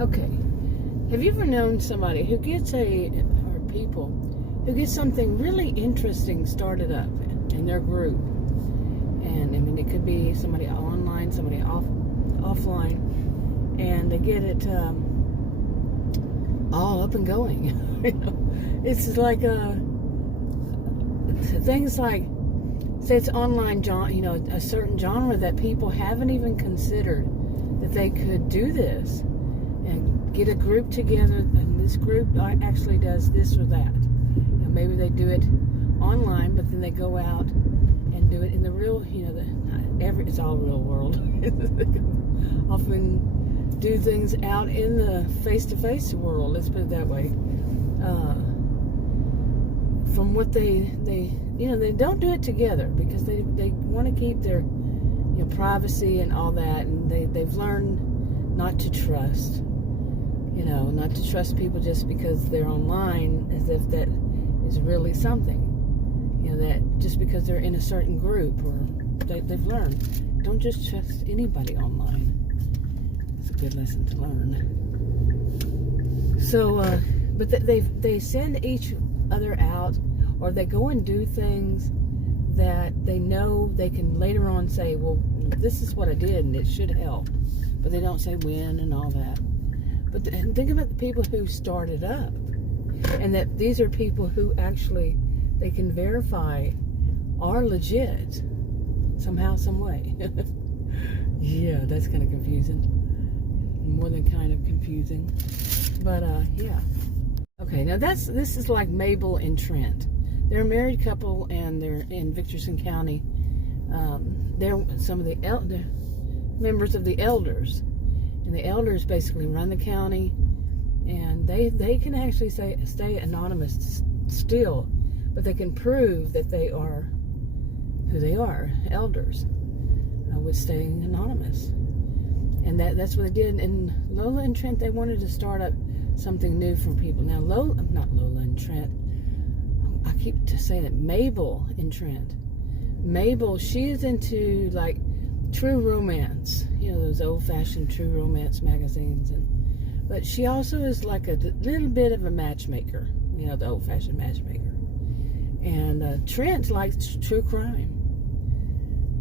Okay. Have you ever known somebody who gets or people who get something really interesting started up in their group? And I mean, it could be somebody online, somebody offline, and they get it all up and going. It's like things like, say it's online, a certain genre that people haven't even considered that they could do this and get a group together, and this group actually does this or that. Maybe they do it online, but then they go out and do it in the real, it's all real world. Often do things out in the face-to-face world, let's put it that way. From what they don't do it together because they want to keep their privacy and all that, and they've learned not to trust, not to trust people just because they're online, as if that is really something, that just because they're in a certain group, or they've learned, don't just trust anybody online. It's a good lesson to learn. So, but they send each other out, or they go and do things that they know they can later on say, well, this is what I did and it should help, but they don't say when and all that. But think about the people who started up, and that these are people who actually they can verify are legit somehow, some way. Yeah, that's kind of confusing, more than kind of confusing, but yeah. Okay, now this is like Mabel and Trent. They're a married couple, and they're in Victorson County. They're some of the members of the elders, and the elders basically run the county, and they can actually stay anonymous still, but they can prove that they are who they are, elders, with staying anonymous. And that's what they did. And Lola and Trent, they wanted to start up something new for people. Now, not Lola and Trent. I keep saying it. Mabel and Trent. Mabel, she is into like true romance. Those old-fashioned true romance magazines. But she also is like a little bit of a matchmaker. The old-fashioned matchmaker. And Trent likes true crime.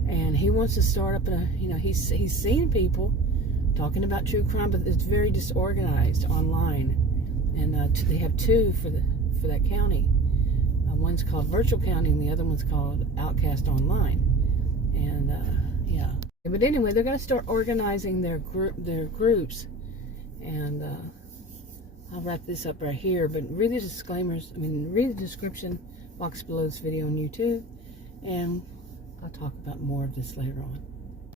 And he wants to start up he's seen people talking about true crime, but it's very disorganized online. And they have two for that county. One's called Virtual County, and the other one's called Outcast Online. And yeah. But anyway, they're going to start organizing their groups. And I'll wrap this up right here. But read the disclaimers. Read the description box below this video on YouTube, and I'll talk about more of this later on.